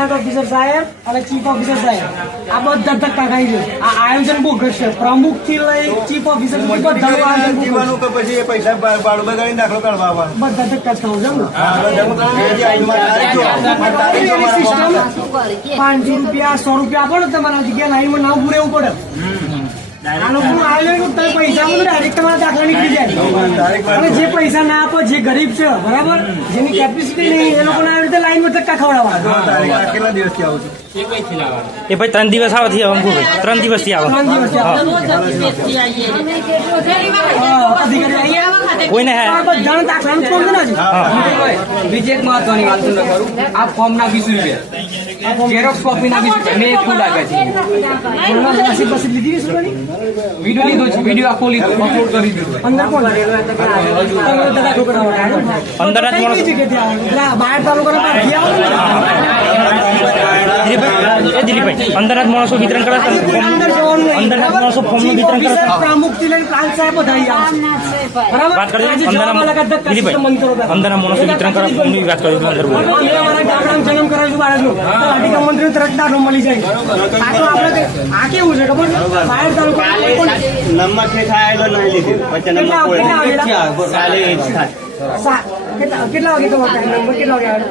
Plant officer સાહેબ અને chief officer સાહેબ આ બધા ધક્કા ખાઈ છે. આ આયોજન બહુ ઘટશે. પ્રમુખ થી લઈ ચીફ ઓફિસર સુધી બધા આયોજન બહુ જીવાનું કે પછી એ પૈસા ભાડું બગાડી દાખલો કરવા આવવાનો. બધા ધક્કા જ ખાવું છે એમ ને? સિસ્ટમ 500 રૂપિયા 100 રૂપિયા આપો ને તમારા જગ્યા લાઈનમાં નામ પૂરેવું પડે. આ લોકોનું આયોજન તમે પૈસા આપો ડાયરેક્ટ તમારા દાખલા નીકળી જાય. અને જે પૈસા ના આપો જે ગરીબ છે બરાબર જેની કેપેસિટી નહીં એ લોકોને આવી રીતે લાઈનમાં ધક્કા ખવડાવવા. કેટલા દિવસથી આવું છું? એ ભાઈ 3 દિવસ આવવાથી આવે અંકુભાઈ 3 દિવસથી આવે. 3 દિવસથી આવે. કોઈને હે બધાને દાખલાનું ફોર્મ છે ને હજી? બીજી એક મહત્વની વાત તમને કરું, આ ફોર્મ ના 20 રૂપિયા, ઝેરોક્સ કોપી ના 20 રૂપિયા. મેં ખુદ લાગે છે રસીદ બસીદ લીધી છે શું? વિડીયો લીધો છે, વિડીયો આખો લીધો, અપલોડ કરી દીધો. અંદર કોણ અંદર જ માણસ બહાર તાલુકાના પારથી આવો ને? દિલીપભાઈ અંદર જ માણસો વિતરણ કરે છે. અંદર જવાનું નહીં. અંદર જ માણસો ફોર્મનું વિતરણ કરે છે. પ્રમુખ થી લઈને પ્લાન્ટ સાહેબ બધા આવી આવશે. બરાબર? વાત કરી આજે જવાબ અલગ જ ધક્કા સિસ્ટમ બંધ કરો. અંદરના માણસો વિતરણ કરે ફોર્મની વાત કરી અંદર બોલો. અમે અમારા ગામડામાં જન્મ કરાવ્યું છે બાળકનું. તો અધિકાર મંત્રીને તરત દાખલો મળી જાય. આ તો આપણે આ કેવું છે ખબર છે? બહાર તાલુકા નંબર છે થાય નહીં લીધું કેટલા વાગે તમારો ટાઈમ નંબર કેટલા વાગે આવે?